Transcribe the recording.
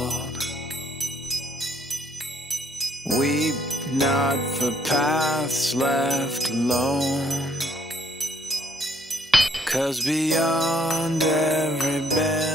world. Weep not for paths left alone, 'cause beyond every bend